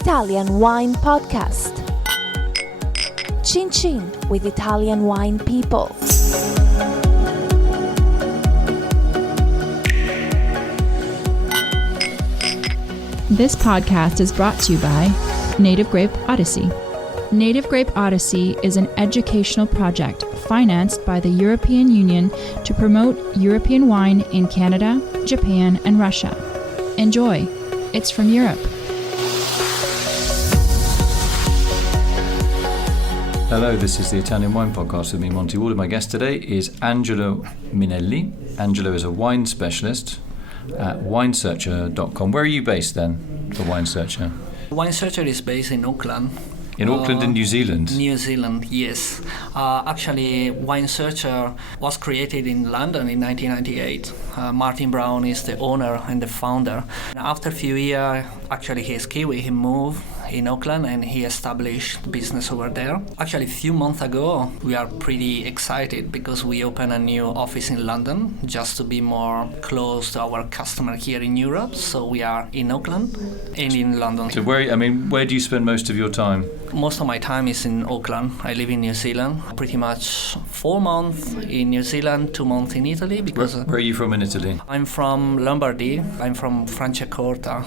Italian Wine Podcast. Chin Chin with Italian wine people. This podcast is brought to you by Native Grape Odyssey. Native Grape Odyssey is an educational project financed by the European Union to promote European wine in Canada, Japan, and Russia. Enjoy. It's from Europe. Hello, this is the Italian Wine Podcast with me, Monty Waldin. My guest today is Angelo Minelli. Angelo is a wine specialist at winesearcher.com. Where are you based then for WineSearcher? WineSearcher is based in Auckland. In Auckland in New Zealand? New Zealand, yes. Actually, WineSearcher was created in London in 1998. Martin Brown is the owner and the founder. After a few years, actually he's Kiwi, he moved in Auckland and he established business over there. Actually, a few months ago, we are pretty excited because we opened a new office in London just to be more close to our customer here in Europe. So we are in Auckland and in London. So where do you spend most of your time? Most of my time is in Auckland. I live in New Zealand. Pretty much 4 months in New Zealand, 2 months in Italy. Because Where are you from in Italy? I'm from Lombardy. I'm from Franciacorta.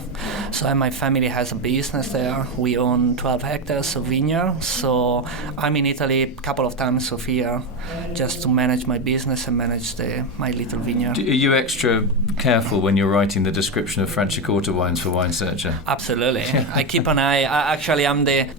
So my family has a business there. We own 12 hectares of vineyard. So I'm in Italy a couple of times a year just to manage my business and manage my little vineyard. Are you extra careful when you're writing the description of Franciacorta wines for WineSearcher? Absolutely. I keep an eye.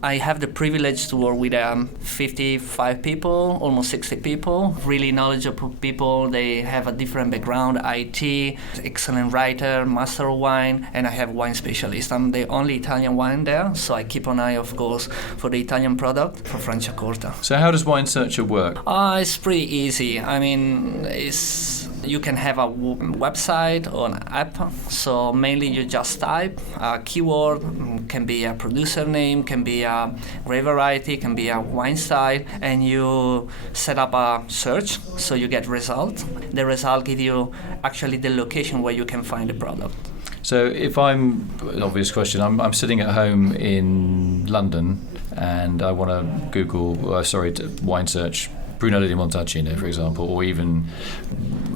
I have the privilege to work with 55 people, almost 60 people, really knowledgeable people. They have a different background, IT, excellent writer, master of wine, and I have wine specialist. I'm the only Italian wine there, so I keep an eye, of course, for the Italian product for Franciacorta. So how does WineSearcher work? It's pretty easy. I mean, you can have a website or an app. So mainly you just type a keyword, can be a producer name, can be a grape variety, can be a wine style, and you set up a search so you get result. The result give you actually the location where you can find the product. So if I'm, an obvious question, I'm sitting at home in London and I want to Google, wine search Brunello di Montalcino, for example, or even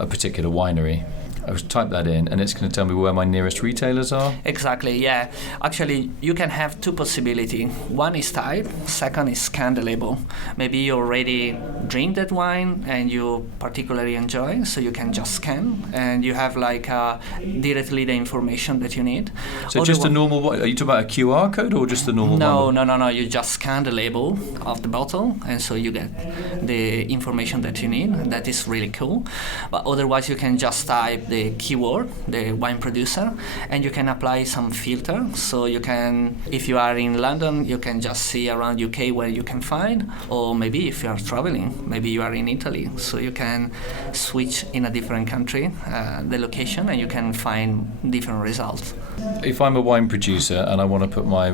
a particular winery. I would type that in and it's going to tell me where my nearest retailers are? Exactly, yeah. Actually, you can have two possibilities. One is type, second is scan the label. Maybe you already drink that wine and you particularly enjoy, so you can just scan and you have directly the information that you need. So just a normal, are you talking about a QR code or just the normal one? No. You just scan the label of the bottle and so you get the information that you need. And that is really cool. But otherwise, you can just type the keyword, the wine producer, and you can apply some filter. So you can, if you are in London, you can just see around UK where you can find, or maybe if you are traveling, maybe you are in Italy, so you can switch in a different country, the location, and you can find different results. If I'm a wine producer and I want to put my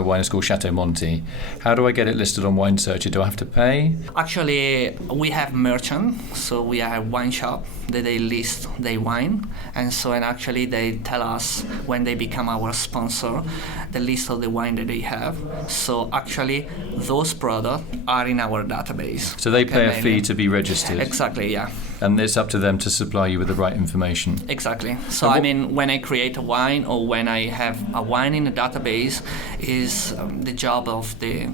wine is called Chateau Monty, how do I get it listed on WineSearcher? Do I have to pay? Actually, we have merchant, so we are a wine shop that they list their wine, and actually they tell us when they become our sponsor the list of the wine that they have. So actually those products are in our database. So they pay a fee to be registered? Exactly, yeah. And it's up to them to supply you with the right information? Exactly. So when I create a wine or when I have a wine in a database, is the job of the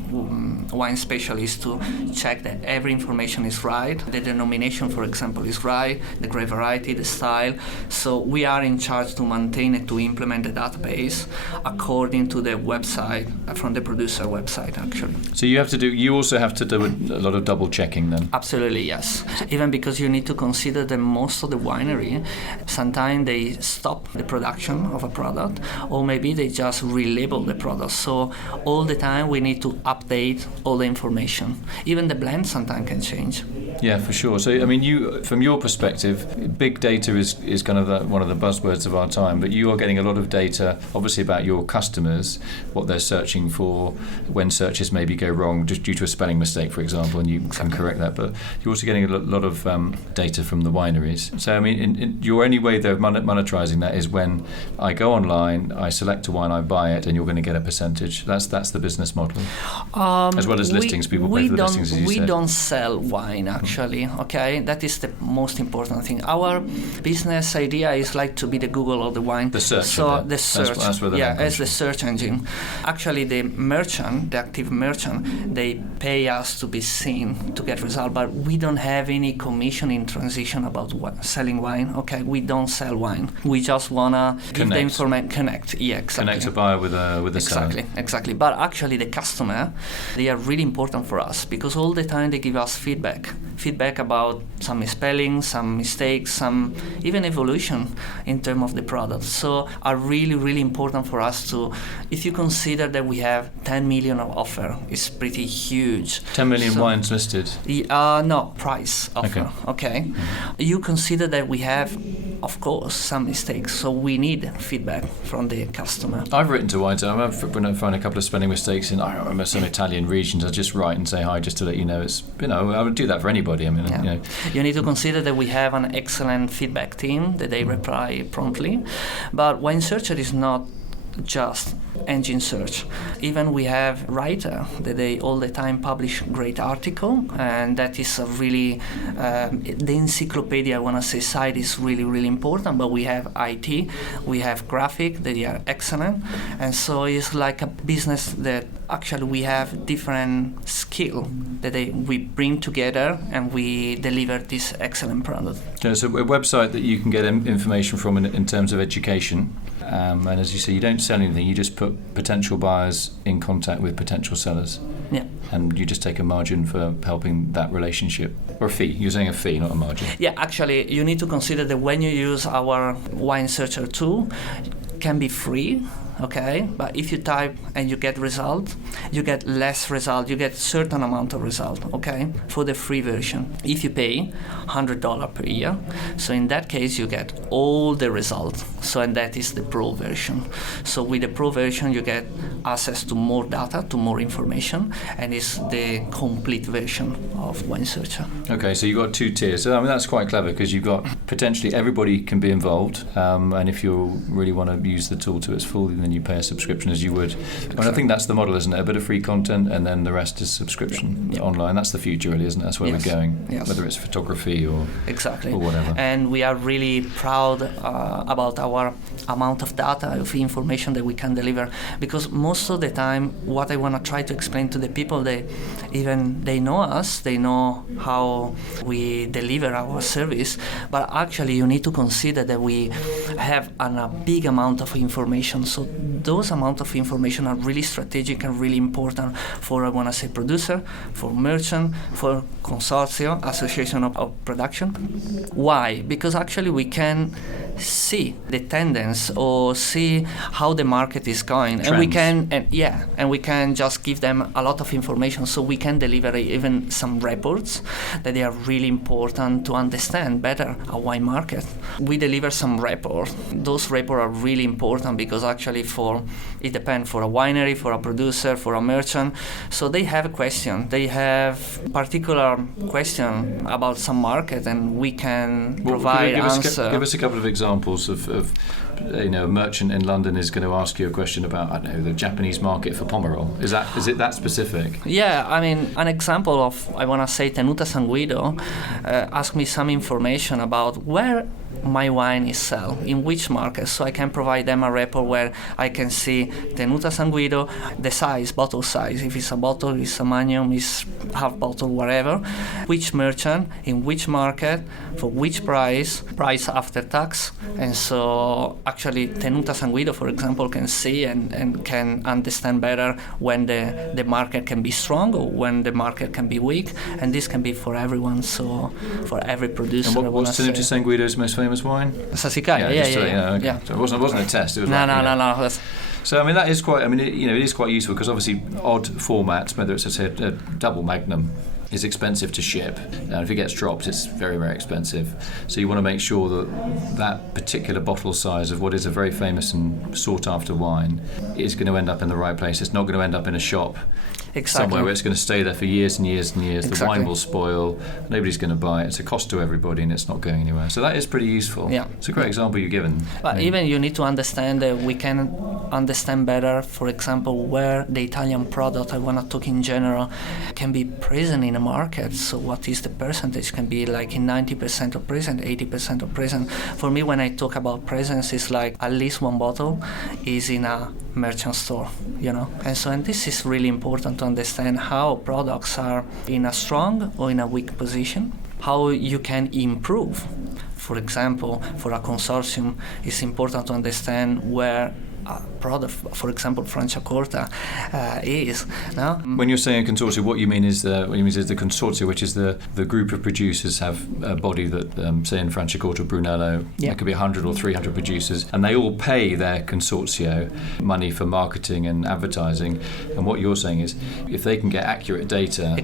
wine specialist to check that every information is right, the denomination, for example, is right, the grape variety, the style. So we are in charge to maintain and to implement the database according to the website, from the producer website, actually. So you also have to do a lot of double checking then? Absolutely, yes. Even because you need to consider that most of the winery, sometimes they stop the production of a product, or maybe they just relabel the product. So all the time we need to update all the information. Even the blend sometimes can change. Yeah, for sure. So, I mean, from your perspective, big data is kind of one of the buzzwords of our time, but you are getting a lot of data, obviously, about your customers, what they're searching for, when searches maybe go wrong just due to a spelling mistake, for example, and you can correct that. But you're also getting a lot of data data from the wineries. So, I mean, your only way though of monetizing that is when I go online, I select a wine, I buy it, and you're going to get a percentage. That's the business model. As well as listings, people pay for the listings, as you said. We don't sell wine, actually, okay? That is the most important thing. Our business idea is like to be the Google of the wine. The search. So the search. That's where the as the search engine. Actually, the merchant, the active merchant, they pay us to be seen, to get results, but we don't have any commission in transition about selling wine, okay? We don't sell wine. We just want to give the information, connect. Yeah, exactly. Connect a buyer with a seller. Exactly. But actually, the customer, they are really important for us because all the time they give us feedback about some misspelling, some mistakes, some even evolution in terms of the product. So are really, really important for us to, if you consider that we have 10 million of offer, it's pretty huge. 10 million wines listed? No, price offer, okay? Mm-hmm. You consider that we have, of course, some mistakes, so we need feedback from the customer. I've written to wines, when I find a couple of spelling mistakes in, I remember some Italian regions, I just write and say hi just to let you know. It's, I would do that for anybody. I mean, You need to consider that we have an excellent feedback team that they reply promptly, but Wine Searcher is not just engine search. Even we have writer that they all the time publish great article, and that is a really the encyclopedia, I want to say, side is really, really important. But we have IT, we have graphic, they are excellent, and so it's like a business that actually we have different skill that we bring together and we deliver this excellent product. So a website that you can get information from in terms of education. And as you say, you don't sell anything, you just put potential buyers in contact with potential sellers. Yeah. And you just take a margin for helping that relationship. Or a fee. You're saying a fee, not a margin. Yeah, actually, you need to consider that when you use our Wine Searcher tool, it can be free. Okay, but if you type and you get result, you get less result, you get certain amount of result, okay, for the free version. If you pay $100 per year, so in that case you get all the results, so and that is the pro version. So with the pro version you get access to more data, to more information, and it's the complete version of Wine Searcher. Okay, so you've got two tiers. So, I mean, that's quite clever because you've got potentially everybody can be involved, and if you really want to use the tool to its full, then you pay a subscription as you would. And I think that's the model, isn't it? A bit of free content and then the rest is subscription online. That's the future, really, isn't it? That's where we're going, whether it's photography or whatever. And we are really proud about our amount of data, of information that we can deliver, because most of the time what I want to try to explain to the people, they know us, they know how we deliver our service, but actually you need to consider that we have a big amount of information. So those amount of information are really strategic and really important for, I want to say, producer, for merchant, for consortium, association of production. Why? Because actually we can see the tendency or see how the market is going, trends. and we can just give them a lot of information, so we can deliver even some reports that they are really important to understand better a wine market. We deliver some reports. Those reports are really important because actually it depends for a winery, for a producer, for a merchant. So they have a question. They have particular question about some market, and we can provide answer. Give us a couple of examples of a merchant in London is going to ask you a question about, I don't know, the Japanese market for Pomerol. Is it that specific? Yeah, I mean, an example of, I want to say, Tenuta San Guido asked me some information about where my wine is sold, in which market, so I can provide them a report where I can see Tenuta San Guido, the size, bottle size, if it's a bottle, it's a magnum, it's half bottle, whatever, which merchant, in which market, for which price after tax. And so actually Tenuta San Guido, for example, can see and can understand better when the market can be strong or when the market can be weak, and this can be for everyone, so for every producer. And what's Tenuta San Guido's most famous wine? Sassicaia, yeah. So it wasn't a test. It was no. So I mean that is quite. I mean it is quite useful because obviously odd formats, whether it's a double magnum, is expensive to ship. And if it gets dropped, it's very, very expensive. So you want to make sure that that particular bottle size of what is a very famous and sought-after wine is going to end up in the right place. It's not going to end up in a shop somewhere where it's going to stay there for years and years and years. The wine will spoil, nobody's going to buy it, it's a cost to everybody and it's not going anywhere. So that is pretty useful. Yeah. It's a great example you've given. But even you need to understand that we can understand better, for example, where the Italian product, I want to talk in general, can be present in a market. So what is the percentage? Can be like in 90% of present, 80% of present. For me, when I talk about presence, it's like at least one bottle is in a merchant store, and this is really important to understand how products are in a strong or in a weak position, how you can improve. For example, for a consortium, it's important to understand where a product, for example, Franciacorta, is. No? When you're saying a consortium, what you mean is the consortium, which is the group of producers have a body that, say in Franciacorta, Brunello, there could be 100 or 300 producers, and they all pay their consortio money for marketing and advertising. And what you're saying is, if they can get accurate data,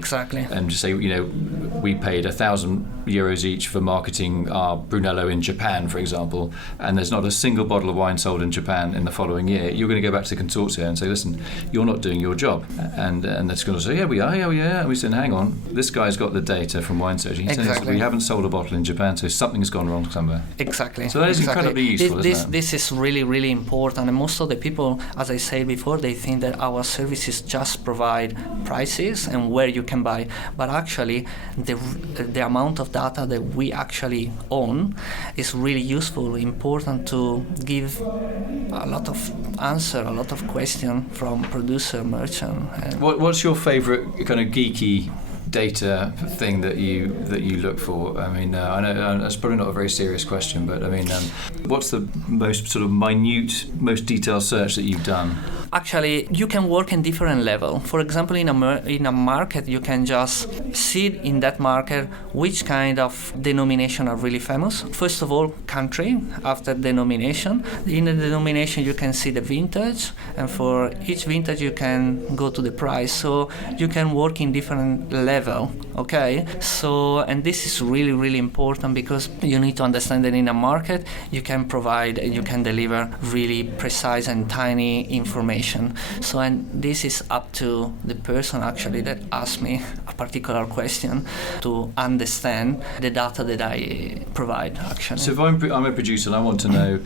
and just say, we paid €1,000 each for marketing our Brunello in Japan, for example, and there's not a single bottle of wine sold in Japan in the following year, you're going to go back to the consortia and say, listen, you're not doing your job. And that's going to say, yeah, we are. And we said, hang on, this guy's got the data from wine searching. He says, we haven't sold a bottle in Japan, so something's gone wrong somewhere. Exactly. So that is incredibly useful, isn't it? This is really, really important. And most of the people, as I said before, they think that our services just provide prices and where you can buy. But actually, the amount of data that we actually own is really useful, important to give a lot of answer, a lot of question from producer, merchant. What's your favourite kind of geeky data thing that you look for? I mean, I know that's probably not a very serious question, but I mean, what's the most sort of minute, most detailed search that you've done? Actually, you can work in different level. For example, in a market, you can just see in that market which kind of denomination are really famous. First of all, country, after denomination. In the denomination, you can see the vintage, and for each vintage, you can go to the price. So you can work in different level, okay? So, and this is really, really important because you need to understand that in a market, you can provide and you can deliver really precise and tiny information. So, and this is up to the person actually that asked me a particular question to understand the data that I provide actually. So if I'm a producer and I want to know,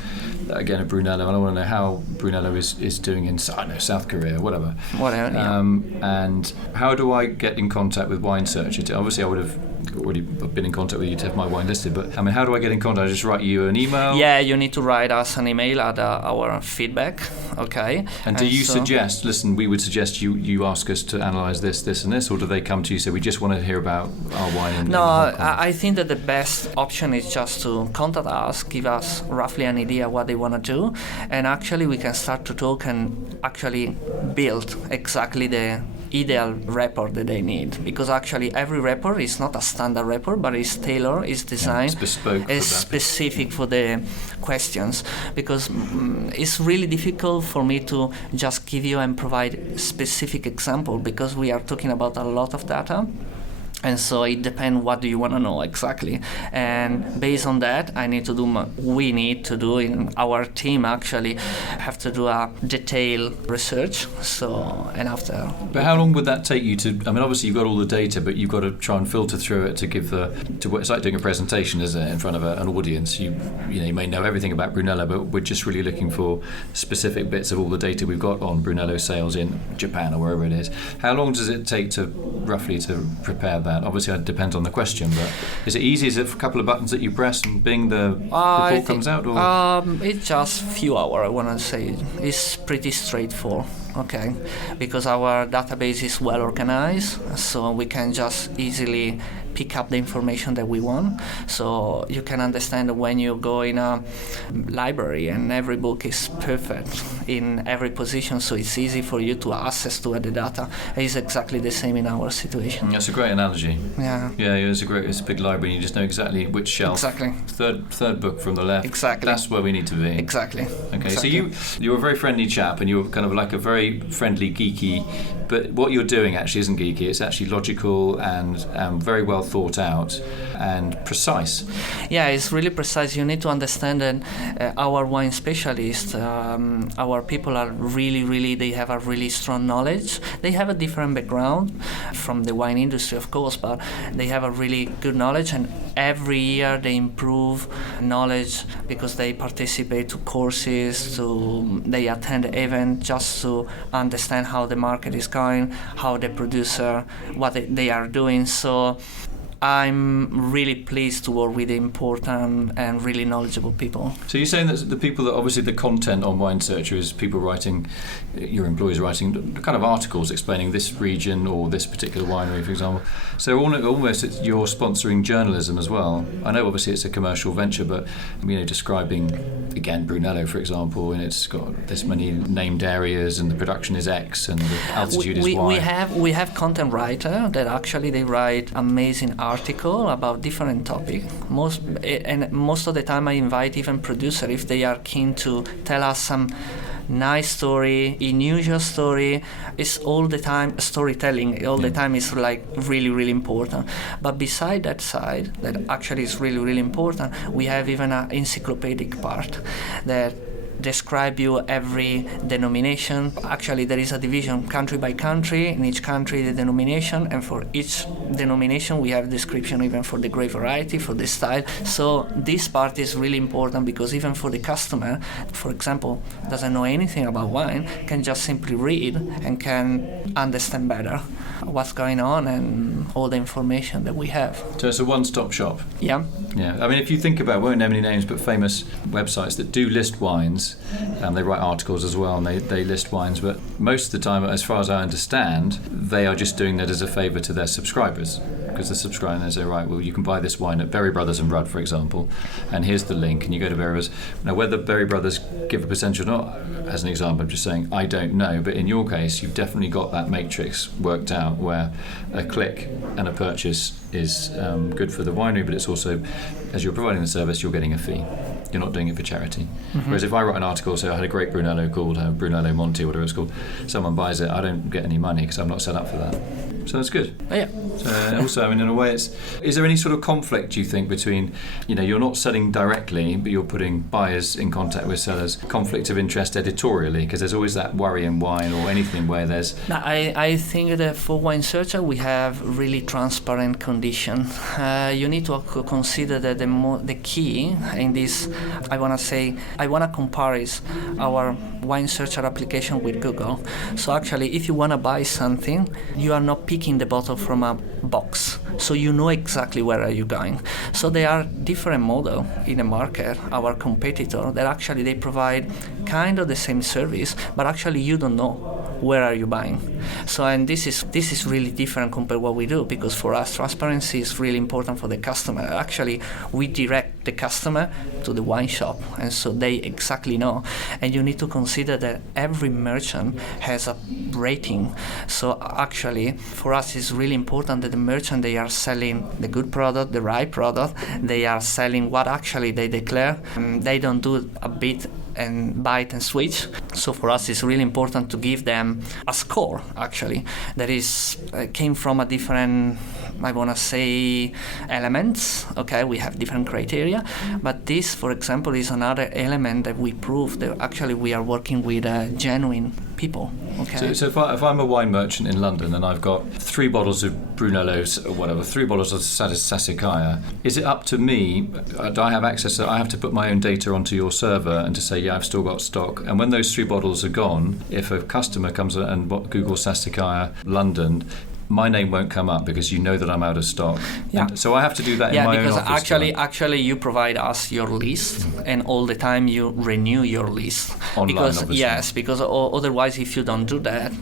again, a Brunello, and I want to know how Brunello is doing in, I don't know, South Korea, whatever. And how do I get in contact with Wine Searcher? Obviously, I would have already been in contact with you to have my wine listed, but I mean, how do I get in contact? I just write you an email? Yeah, you need to write us an email at our feedback, okay? And do you suggest, listen, we would suggest you ask us to analyse this and this, or do they come to you and say, we just want to hear about our wine? No, I think that the best option is just to contact us, give us roughly an idea what they want to do, and actually we can start to talk and actually build exactly the ideal report that they need, because actually every report is not a standard report, but it's tailored, it's designed, it's specific for the questions, because it's really difficult for me to just give you and provide specific example, because we are talking about a lot of data. And so it depends what do you want to know exactly. And based on that, we need to do in our team actually have to do a detailed research. So, and after. But how long would that take you to, I mean, obviously you've got all the data, but you've got to try and filter through it to give it's like doing a presentation, isn't it, in front of an audience. You may know everything about Brunello, but we're just really looking for specific bits of all the data we've got on Brunello sales in Japan or wherever it is. How long does it take roughly to prepare that? Obviously, it depends on the question, but is it easy? Is it a couple of buttons that you press and bing, the report comes out? Or? It's just a few hours, I want to say. It's pretty straightforward, okay? Because our database is well organized, so we can just easily pick up the information that we want. So you can understand that when you go in a library and every book is perfect in every position, so it's easy for you to access to the data. It's exactly the same in our situation. That's a great analogy. Yeah. Yeah, it's a big library. You just know exactly which shelf. Exactly. Third book from the left. Exactly. That's where we need to be. Exactly. Okay, exactly. so you're a very friendly chap, and you're kind of like a very friendly, geeky But what you're doing actually isn't geeky. It's actually logical and very well thought out and precise. Yeah, it's really precise. You need to understand that our wine specialists, our people are really, they have a really strong knowledge. They have a different background from the wine industry, of course, but they have a really good knowledge, and every year they improve knowledge because they participate to courses, they attend events just to understand how the market is going, how the producer, what they are doing. So I'm really pleased to work with important and really knowledgeable people. So you're saying that the people that obviously the content on Wine Searcher is people writing, your employees writing kind of articles explaining this region or this particular winery, for example. So almost you're sponsoring journalism as well. I know obviously it's a commercial venture, but describing again Brunello, for example, and it's got this many named areas and the production is X and the altitude is Y. We have content writer that actually they write amazing article about different topic. Most of the time I invite even producer if they are keen to tell us some nice story, unusual story. It's all the time storytelling. All the time is like really important. But beside that side, that actually is really important, we have even an encyclopedic part that describe you every denomination. Actually, there is a division country by country. In each country, the denomination, and for each denomination, we have description even for the grape variety, for the style. So this part is really important because even for the customer, for example, doesn't know anything about wine, can just simply read and can understand better what's going on and all the information that we have. So it's a one-stop shop. Yeah. Yeah. I mean, if you think about, won't name any names, but famous websites that do list wines, they write articles as well, and they list wines, but most of the time, as far as I understand, they are just doing that as a favour to their subscribers, because the subscriber, they say, right, well, you can buy this wine at Berry Brothers and Rudd, for example, and here's the link, and you go to Berry Brothers. Now, whether Berry Brothers give a percentage or not, as an example, I'm just saying, I don't know, but in your case, you've definitely got that matrix worked out where a click and a purchase is good for the winery, but it's also, as you're providing the service, you're getting a fee. You're not doing it for charity. Mm-hmm. Whereas if I write an article, say I had a great Brunello called Brunello Monty, or whatever it's called, someone buys it, I don't get any money because I'm not set up for that. So that's good. Oh, yeah. So also, I mean, in a way, is there any sort of conflict, do you think, between, you're not selling directly, but you're putting buyers in contact with sellers, conflict of interest editorially? Because there's always that worry in wine or anything where there's... No, I think that for Wine Searcher, we have really transparent condition. You need to consider that the key in this, I want to compare is our Wine Searcher application with Google. So actually, if you want to buy something, you are not picking the bottle from a box, so you know exactly where are you going. So there are different models in the market, our competitor, that actually they provide kind of the same service, but actually you don't know where are you buying. So, and this is really different compared to what we do, because for us transparency is really important for the customer. Actually, we direct the customer to the wine shop, and so they exactly know. And you need to consider that every merchant has a rating. So actually, for us, it's really important that the merchant, they are selling the good product, the right product. They are selling what actually they declare. They don't do a bit and bite and switch. So for us, it's really important to give them a score, actually, that is came from a different, I want to say, elements. Okay, we have different criteria, but this, for example, is another element that we prove that actually we are working with genuine people. Okay. So if I'm a wine merchant in London and I've got 3 bottles of Brunello or whatever, 3 bottles of Sassicaia, is it up to me? Do I have access to? I have to put my own data onto your server and to say, yeah, I've still got stock. And when those 3 bottles are gone, if a customer comes and Googles Sassicaia London, my name won't come up because you know that I'm out of stock. Yeah. And so I have to do that in my own office. Yeah, because actually you provide us your list, and all the time you renew your list. Online, because, obviously. Yes, because otherwise if you don't do that,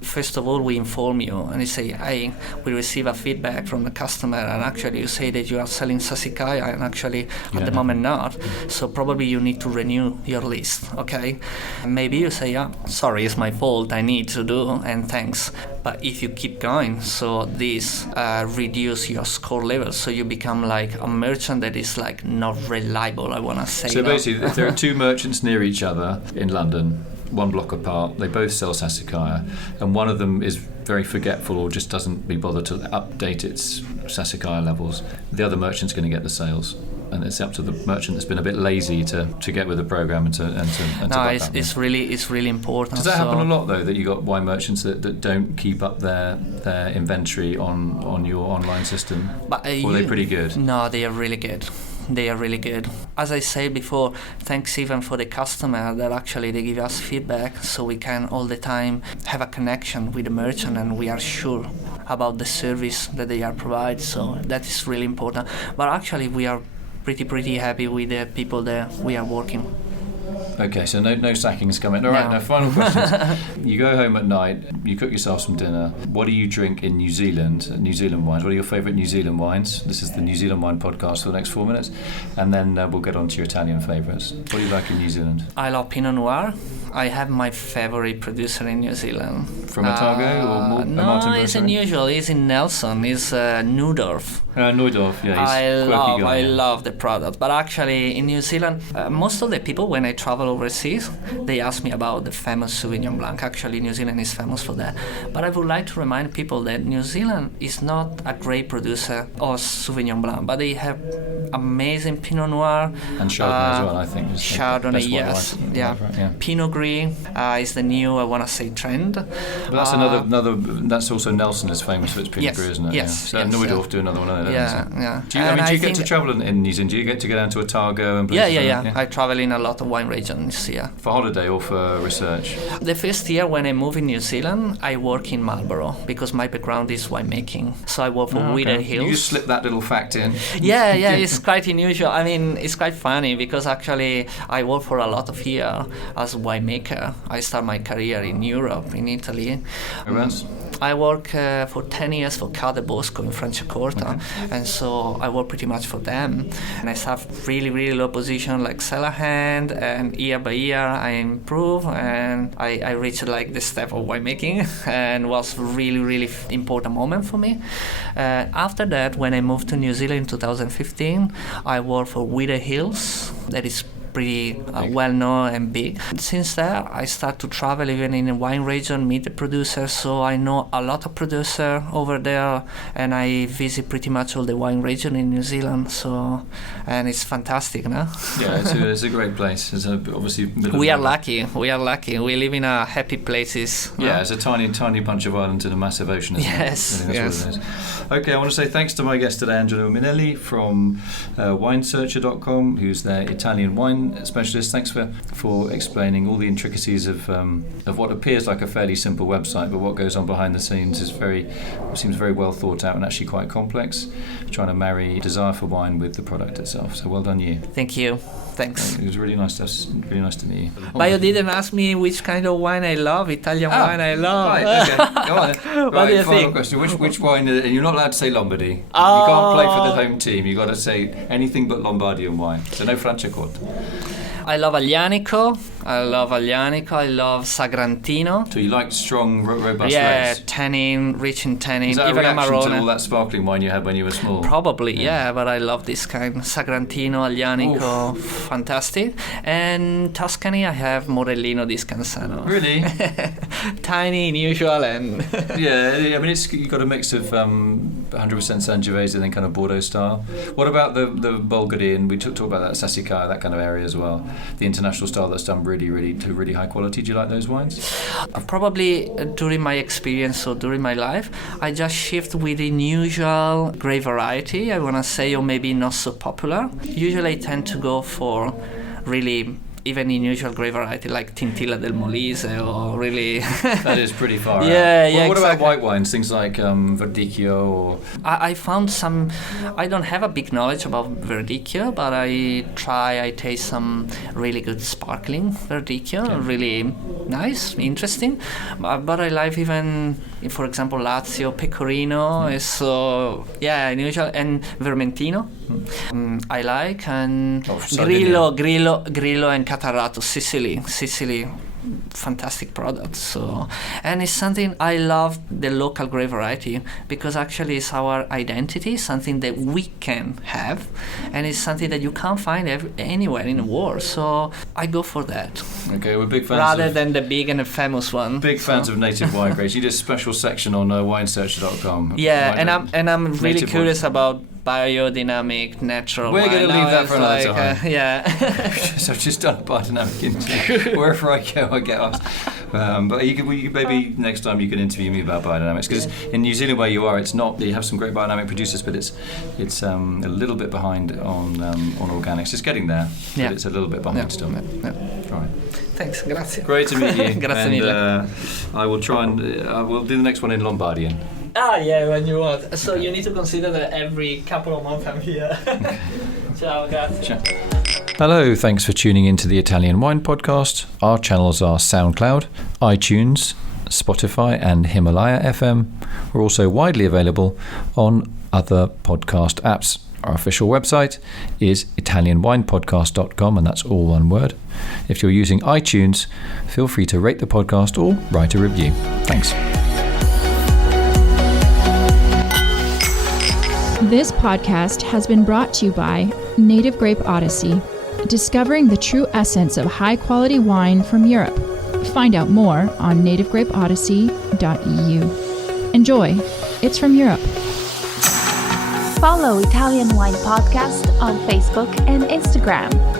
first of all, we inform you and you say, hey, we receive a feedback from the customer, and actually you say that you are selling Sassicaia, and actually at the moment not. So probably you need to renew your list, okay? And maybe you say, yeah, sorry, it's my fault, I need to do, and thanks. But if you keep going, so this reduce your score level, so you become like a merchant that is like not reliable, I want to say. So basically, if there are 2 merchants near each other in London, one block apart. They both sell Sassicaia, and one of them is very forgetful or just doesn't be bothered to update its Sassicaia levels. The other merchant's going to get the sales. And it's up to the merchant that's been a bit lazy to get with the program and to it's really important. Does that happen a lot though, that you got wine merchants that don't keep up their inventory on your online system? Or are they pretty good? No, they are really good. They are really good. As I said before, thanks even for the customer that actually they give us feedback, so we can all the time have a connection with the merchant and we are sure about the service that they are providing. So that is really important. But actually we are pretty happy with the people that we are working. Okay, so no sackings coming. All right, now final questions. You go home at night, you cook yourself some dinner. What do you drink in New Zealand? New Zealand wines. What are your favourite New Zealand wines? This is the New Zealand Wine Podcast for the next 4 minutes. And then we'll get on to your Italian favourites. What do you like in New Zealand? I love Pinot Noir. I have my favourite producer in New Zealand. From Otago or No, it's unusual. It's in Nelson. It's Neudorf. Neudorf, yeah. I love the product. But actually, in New Zealand, most of the people, when I travel overseas, they ask me about the famous Sauvignon Blanc. Actually, New Zealand is famous for that. But I would like to remind people that New Zealand is not a great producer of Sauvignon Blanc, but they have amazing Pinot Noir. And Chardonnay as well, I think. Chardonnay, yes. Yeah. Pinot Gris is the new, I want to say, trend. But that's another. That's also Nelson is famous for its Pinot Gris, isn't it? Yes. So Neudorf do another one of those. Yeah. Do you get to travel in New Zealand? Do you get to go down to Otago and places? Yeah. I travel in a lot of wine regions. Yeah. For holiday or for research? The first year when I moved in New Zealand, I work in Marlborough because my background is winemaking. So I work for Wither Hills. You just slip that little fact in. Yeah. It's quite unusual. I mean, it's quite funny because actually I work for a lot of years as a winemaker. I start my career in Europe, in Italy. Whereabouts? I work for 10 years for Ca' Bosco in Franciacorta, and so I work pretty much for them. And I start really low position, like cellar hand, and year by year I improve, and I reached like the step of winemaking, and was really important moment for me. After that, when I moved to New Zealand in 2015, I worked for Wither Hills, that is pretty well known and big. Since that, I start to travel even in the wine region, meet the producers, so I know a lot of producers over there, and I visit pretty much all the wine region in New Zealand. So, and it's fantastic, no? Yeah, it's a great place. It's obviously we are lucky. We live in a happy places. Yeah, no? It's a tiny bunch of islands in a massive ocean. Isn't it? Yes. What it is. Okay, I want to say thanks to my guest today, Angelo Minelli from winesearcher.com, who's their Italian wine specialist. Thanks for explaining all the intricacies of what appears like a fairly simple website, but what goes on behind the scenes seems very well thought out and actually quite complex, trying to marry desire for wine with the product itself. So well done you. Thank you. Thanks. It was really nice to meet you. But you didn't ask me which kind of wine I love. Italian wine I love. Right, okay. Go on then. What do you final think? question. Which wine, and you're not allowed to say Lombardy. You can't play for the home team. You've got to say anything but Lombardian wine. So no Franciacorta. I love Aglianico. I love Sagrantino. So you like strong, robust reds? Yeah, tannin, rich in tannin. Is that even a reaction Amarone. to all that sparkling wine you had when you were small? Probably, yeah, but I love this kind. Sagrantino, Aglianico, fantastic. And Tuscany, I have Morellino di Scansano. Really? Tiny, unusual, and... Yeah, I mean, you've got a mix of 100% Sangiovese and then kind of Bordeaux style. What about the Bulgari, and we talk about that Sassicaia, that kind of area as well? The international style that's done really high quality. Do you like those wines? Probably during my experience or during my life, I just shift with the unusual grape variety, I want to say, or maybe not so popular. Usually I tend to go for really even unusual grape variety like Tintilla del Molise or really... That is pretty far out. Yeah, what exactly. about white wines, things like Verdicchio or... I found some... I don't have a big knowledge about Verdicchio, but I taste some really good sparkling Verdicchio, really nice, interesting. But I like even, for example, Lazio, Pecorino, so unusual, and Vermentino. I like, and Grillo and Catarato, Sicily, fantastic products. So, and it's something I love, the local grape variety, because actually it's our identity, something that we can have, and it's something that you can't find anywhere in the world. So I go for that. Okay, we're big fans rather than the big and the famous one. Big fans of native wine grapes. You did a special section on winesearcher.com. Yeah, and I'm really native curious about biodynamic, natural We're wine. going to leave that for another time. Yeah. So I've just done a biodynamic interview. Wherever I go, I get asked. But you maybe next time you can interview me about biodynamics, because in New Zealand where you are, it's not. You have some great biodynamic producers, but it's a little bit behind on organics. It's getting there, but it's a little bit behind still. Yeah. Right. Thanks, grazie. Great to meet you. Grazie mille. I will try and we'll do the next one in Lombardian. Yeah, when you want. So you need to consider that every couple of months I'm here. Ciao, grazie. Ciao. Hello, thanks for tuning into the Italian Wine Podcast. Our channels are SoundCloud, iTunes, Spotify and Himalaya FM. We're also widely available on other podcast apps. Our official website is italianwinepodcast.com, and that's all one word. If you're using iTunes, feel free to rate the podcast or write a review. Thanks. This podcast has been brought to you by Native Grape Odyssey, discovering the true essence of high-quality wine from Europe. Find out more on nativegrapeodyssey.eu. Enjoy. It's from Europe. Follow Italian Wine Podcast on Facebook and Instagram.